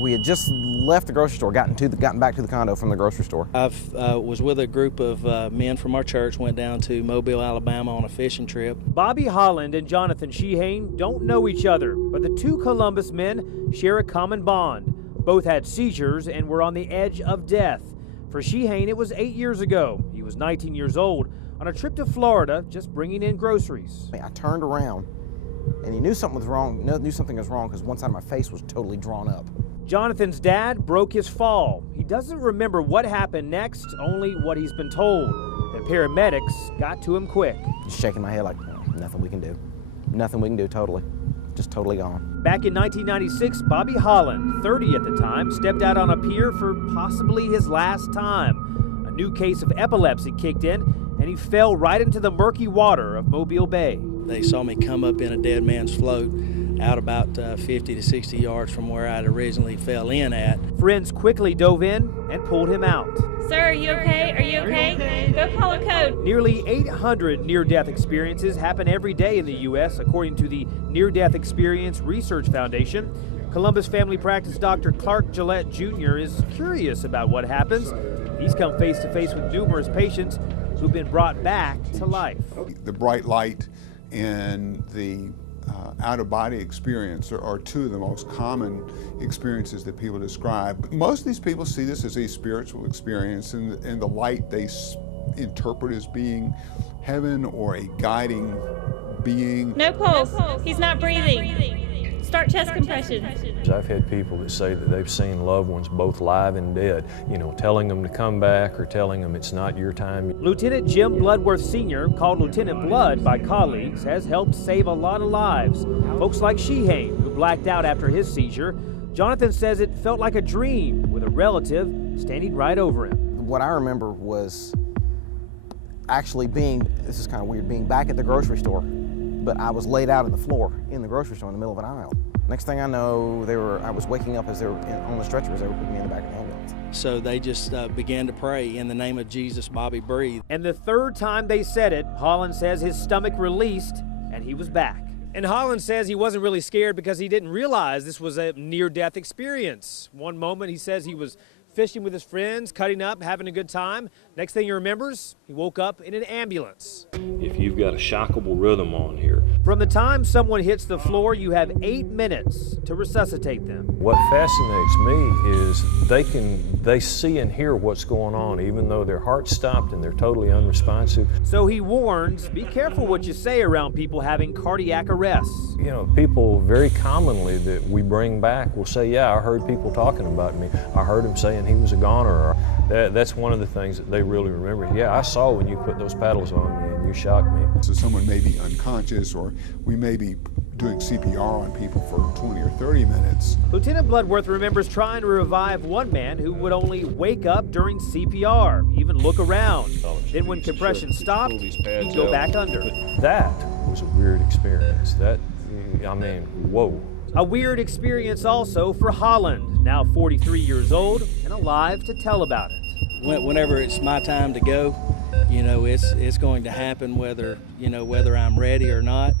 We had just left the grocery store, gotten back to the condo from the grocery store. I was with a group of men from our church, went down to Mobile, Alabama on a fishing trip. Bobby Holland and Jonathan Sheehane don't know each other, but the two Columbus men share a common bond. Both had seizures and were on the edge of death. For Sheehane, it was 8 years ago. He was 19 years old on a trip to Florida, just bringing in groceries. I turned around, and he knew something was wrong. Knew something was wrong because one side of my face was totally drawn up. Jonathan's dad broke his fall. He doesn't remember what happened next, only what he's been told. The paramedics got to him quick. Just shaking my head like, nothing we can do. Nothing we can do, totally. Just totally gone. Back in 1996, Bobby Holland, 30 at the time, stepped out on a pier for possibly his last time. A new case of epilepsy kicked in, and he fell right into the murky water of Mobile Bay. They saw me come up in a dead man's float out about 50 to 60 yards from where I'd originally fell in at. Friends quickly dove in and pulled him out. Sir, are you okay? Are you okay? Go call a code. Nearly 800 near-death experiences happen every day in the U.S., according to the Near-Death Experience Research Foundation. Columbus family practice Dr. Clark Gillette Jr. is curious about what happens. He's come face-to-face with numerous patients who've been brought back to life. The bright light and the out-of-body experience are two of the most common experiences that people describe. Most of these people see this as a spiritual experience, and the light they interpret as being heaven or a guiding being. No pulse. He's not breathing. Start chest compression. I've had people that say that they've seen loved ones both live and dead, telling them to come back or telling them it's not your time. Lieutenant Jim Bloodworth Sr., called Lieutenant Blood by colleagues, has helped save a lot of lives. Folks like Sheehane, who blacked out after his seizure. Jonathan says it felt like a dream with a relative standing right over him. What I remember was actually this is kind of weird, being back at the grocery store, but I was laid out on the floor in the grocery store in the middle of an aisle. Next thing I know, I was waking up as they were on the stretcher as they were putting me in the back of the ambulance. So they just began to pray, in the name of Jesus, Bobby, breathe. And the third time they said it, Holland says his stomach released and he was back. And Holland says he wasn't really scared because he didn't realize this was a near-death experience. One moment he says he was fishing with his friends, cutting up, having a good time. Next thing he remembers, he woke up in an ambulance. If you've got a shockable rhythm on here. From the time someone hits the floor, you have 8 minutes to resuscitate them. What fascinates me is they see and hear what's going on, even though their heart's stopped and they're totally unresponsive. So he warns, be careful what you say around people having cardiac arrests. People very commonly that we bring back will say, yeah, I heard people talking about me. I heard him saying he was a goner. Or that's one of the things that they really remember. Yeah, I saw when you put those paddles on me and you shocked me. So someone may be unconscious, or we may be doing CPR on people for 20 or 30 minutes. Lieutenant Bloodworth remembers trying to revive one man who would only wake up during CPR, even look around. Then when compression stopped, he'd go back under. That was a weird experience. Whoa. A weird experience also for Holland, now 43 years old and alive to tell about it. Whenever it's my time to go, it's going to happen whether I'm ready or not.